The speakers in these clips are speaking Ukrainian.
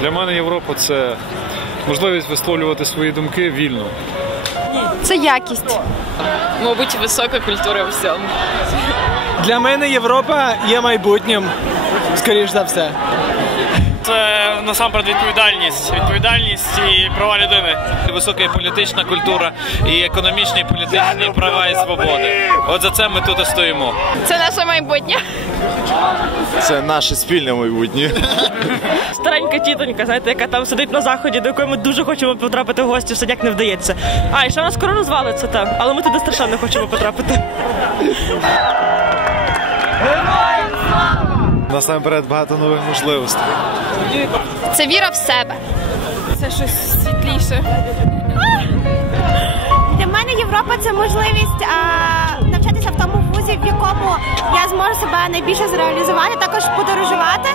Для мене Європа це можливість висловлювати свої думки вільно. Це якість. Мабуть, висока культура у всьому. Для мене Європа є майбутнім, скоріш за все. Насамперед відповідальність, відповідальність і права людини. Висока політична культура, і економічні, і політичні права і свободи. От за це ми тут і стоїмо. Це наше майбутнє. Це наше спільне майбутнє. старенька тітонька, знаєте, яка там сидить на заході, до якої ми дуже хочемо потрапити в гості, все ніяк не вдається. А, і ще нас скоро розвалиться там, але ми туди страшенно хочемо потрапити. Насамперед багато нових можливостей. Це віра в себе. Це щось світліше. Для мене Європа це можливість а, навчатися в тому вузі, в якому я зможу себе найбільше зреалізувати, також подорожувати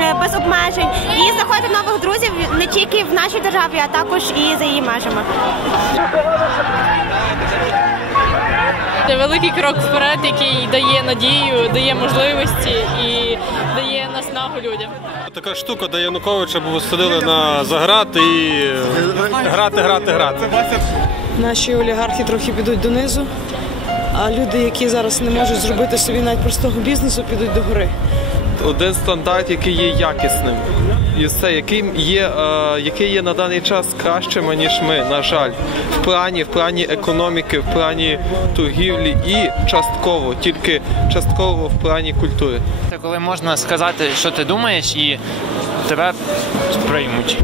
е, без обмежень і знаходити нових друзів не тільки в нашій державі, а також і за її межами. Це великий крок вперед, який дає надію, дає можливості і дає наснагу людям. Така штука, де Януковича був садили на заград і грати, грати, грати. Наші олігархи трохи підуть донизу, а люди, які зараз не можуть зробити собі навіть простого бізнесу, підуть до гори. один стандарт, який є якісним. І все, який є, е, який є на даний час кращим, ніж ми, на жаль, в плані, в плані економіки, в плані торгівлі і частково, тільки частково в плані культури. Це коли можна сказати, що ти думаєш, і тебе приймуть.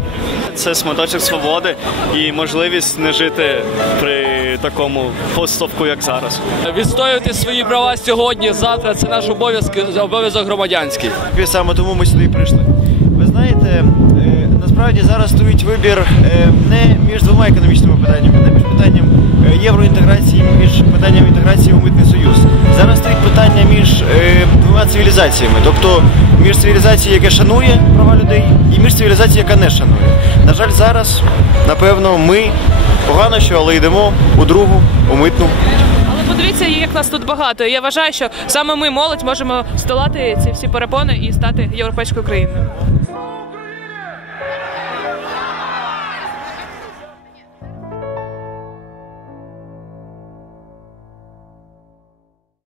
Це шматочок свободи і можливість не жити при такому поступку, як зараз. Відстоювати свої права сьогодні, завтра це наш обов'язок, обов'язок громадянський. І саме тому ми сюди прийшли. Знаєте, насправді зараз стоїть вибір е, не між двома економічними питаннями, не між питанням е, євроінтеграції, між питанням інтеграції у митний союз. Зараз стоїть питання між е, двома цивілізаціями, тобто між цивілізацією, яка шанує права людей, і між цивілізацією, яка не шанує. На жаль, зараз, напевно, ми погано що, але йдемо у другу, у митну. Подивіться, як нас тут багато. Я вважаю, що саме ми, молодь, можемо здолати ці всі перепони і стати європейською країною.